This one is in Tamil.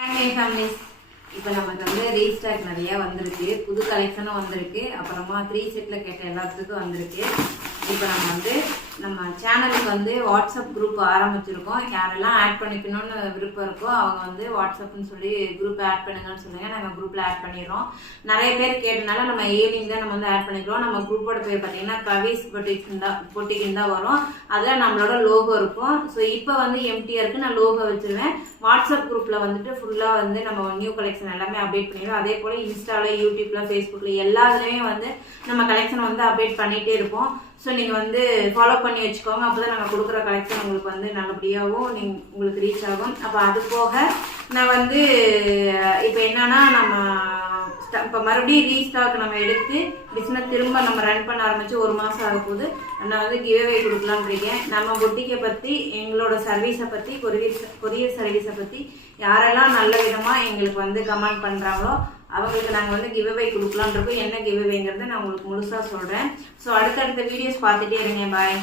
ஃபேமிலிஸ் இப்போ நமக்கு வந்து ரீஸ்டாக் நிறைய வந்திருக்கு, புது கலெக்ஷனும் வந்திருக்கு, அப்புறமா 3 செட்டில் கேட்ட எல்லாத்துக்கும் வந்திருக்கு. இப்போ நம்ம சேனலுக்கு வந்து வாட்ஸ்அப் குரூப் ஆரம்பிச்சிருக்கோம். யாரெல்லாம் ஆட் பண்ணிக்கணும்னு விருப்பம் இருக்கோ அவங்க வந்து வாட்ஸ்அப்னு சொல்லி குரூப் ஆட் பண்ணுங்கன்னு சொல்லுங்க. நாங்கள் குரூப்பில் ஆட் பண்ணிடுறோம். நிறைய பேர் கேட்டனால நம்ம ஈவினிங் தான் நம்ம வந்து ஆட் பண்ணிக்கிறோம். நம்ம குரூப்போட பேர் பார்த்தீங்கன்னா கவிஸ் பொட்டிக்குன்னு தான் வரும். அதில் நம்மளோட லோகோ இருக்கும். ஸோ இப்போ வந்து எம்டியாக இருக்குது, நான் லோகோ வச்சுருவேன். வாட்ஸ்அப் குரூப்பில் வந்துட்டு ஃபுல்லாக வந்து நம்ம நியூ கலெக்ஷன் எல்லாமே அப்டேட் பண்ணிடுவோம். அதே போல் இன்ஸ்டாவில், யூடியூப்பில், ஃபேஸ்புக்கில் எல்லாத்துலேயுமே வந்து நம்ம கலெக்ஷன் வந்து அப்டேட் பண்ணிகிட்டே இருப்போம். ஸோ நீங்கள் வந்து ஃபாலோ பண்ணி வச்சுக்கோங்க. அப்போ தான் நாங்கள் கொடுக்குற கலெக்ஷன் உங்களுக்கு வந்து நல்லபடியாகவும் உங்களுக்கு ரீச் ஆகும். அப்போ அது போக நான் வந்து இப்போ என்னன்னா நம்ம இப்போ மறுபடியும் ரீஸ்டாக் நம்ம எடுத்து பிஸ்னஸ் திரும்ப நம்ம ரன் பண்ண ஆரம்பித்து 1 மாதம் ஆக போது நான் வந்து கிவ்அவே கொடுக்கலான்னு இருக்கேன். நம்ம பொட்டிக்கை பற்றி, எங்களோட சர்வீஸை பற்றி, கொரியர் சர்வீஸை பற்றி யாரெல்லாம் நல்ல விதமாக எங்களுக்கு வந்து கமெண்ட் பண்ணுறாங்களோ அவங்களுக்கு நாங்கள் வந்து கிவ்அவே கொடுக்கலான் இருக்கோம். என்ன கிவ்அவேங்கிறத நான் உங்களுக்கு முழுசாக சொல்கிறேன். ஸோ அடுத்தடுத்த வீடியோஸ் பார்த்துட்டே இருங்க. பாய்.